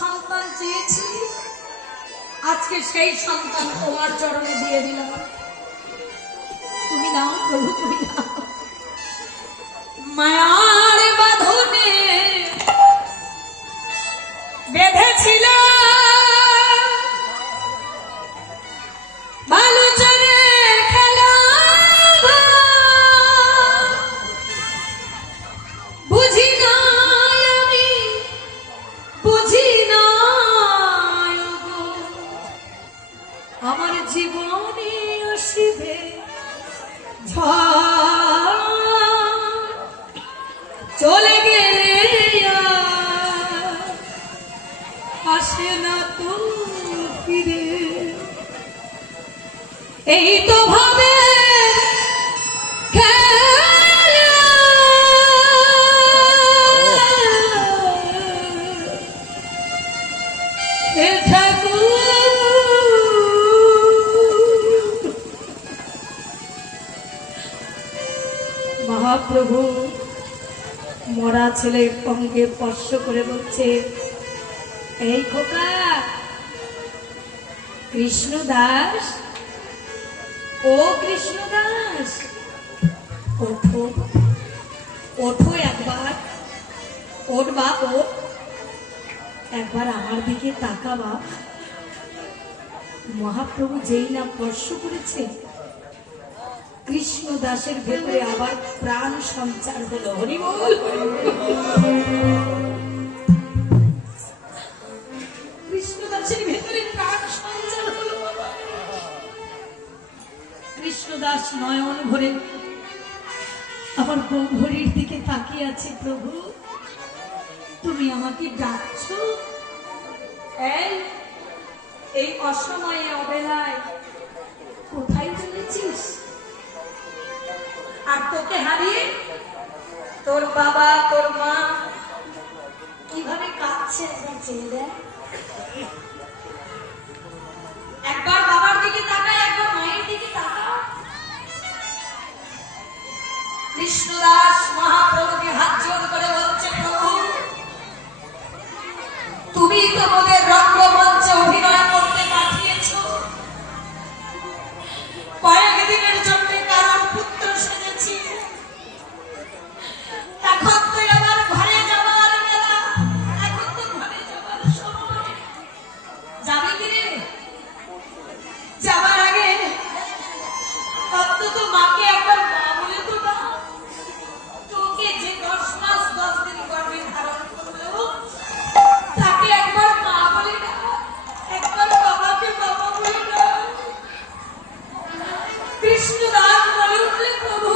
সন্তান চেয়েছি, আজকে সেই সন্তান তোমার চরণে দিয়ে দিলাম। তুমি নাও প্রভু, তুমি নাও। মায়ার বাঁধনে বেঁধেছিল বালুচরের খেলা, বুঝি নাই আমি, বুঝি নাই গো, আমার জীবনে আসিবে ঝড়, চলে গেলে আসে না তো ফিরে। এই তো ভাবে মহাপ্রভু মরা ছেলের অঙ্গে স্পর্শ করে বলছে, এই খোকা কৃষ্ণ দাস, ও কৃষ্ণ দাস, ওঠো ওঠো, একবার ওঠ বাপ, ওঠ, একবার আমার দিকে তাকা বাপ। মহাপ্রভু যেই না স্পর্শ করেছে, কৃষ্ণ দাসের ভেতরে আবার প্রাণ সঞ্চার হলো। হরি বল। কৃষ্ণ দাসের ভেতরে প্রাণ সঞ্চার হলো। কৃষ্ণ দাস নয়ন ভরে আমার গম্ভীরের দিকে তাকিয়ে আছে। প্রভু, তুমি আমাকে ডাকছো? এই অসময়ে অবেলায় কোথায় চলেছিস? আর তোকে হারিয়ে তোর বাবা তোর মা কিভাবে কাঁদছে একবার চেয়ে দেয়। একবার বাবার দিকে তাকায়, একবার মায়ের দিকে তাকাও। কৃষ্ণদাস মহাপ্রভুকে হাত জোড় করে বলছে, প্রভু তুমি তোমাদের রঙ্গমঞ্চে অভিনয় করতে পাঠিয়েছ, কয়েকদিনের জন্য কারোর পুত্র সেজেছি, এখন তো আমার ঘরে যাওয়ার বেলা, এখন তো ঘরে যাওয়ার সময়। যাবি কি রে? যাবার আগে অন্তত মাকে একবার মা বলে তো না। তোকে যে 10 মাস 10 দিন গর্ভে ধারণ করলো, তাকে একবার মা বলে না, একবার বাবাকে বাবা বলে না। কৃষ্ণ দাস বলে উঠলে, প্রভু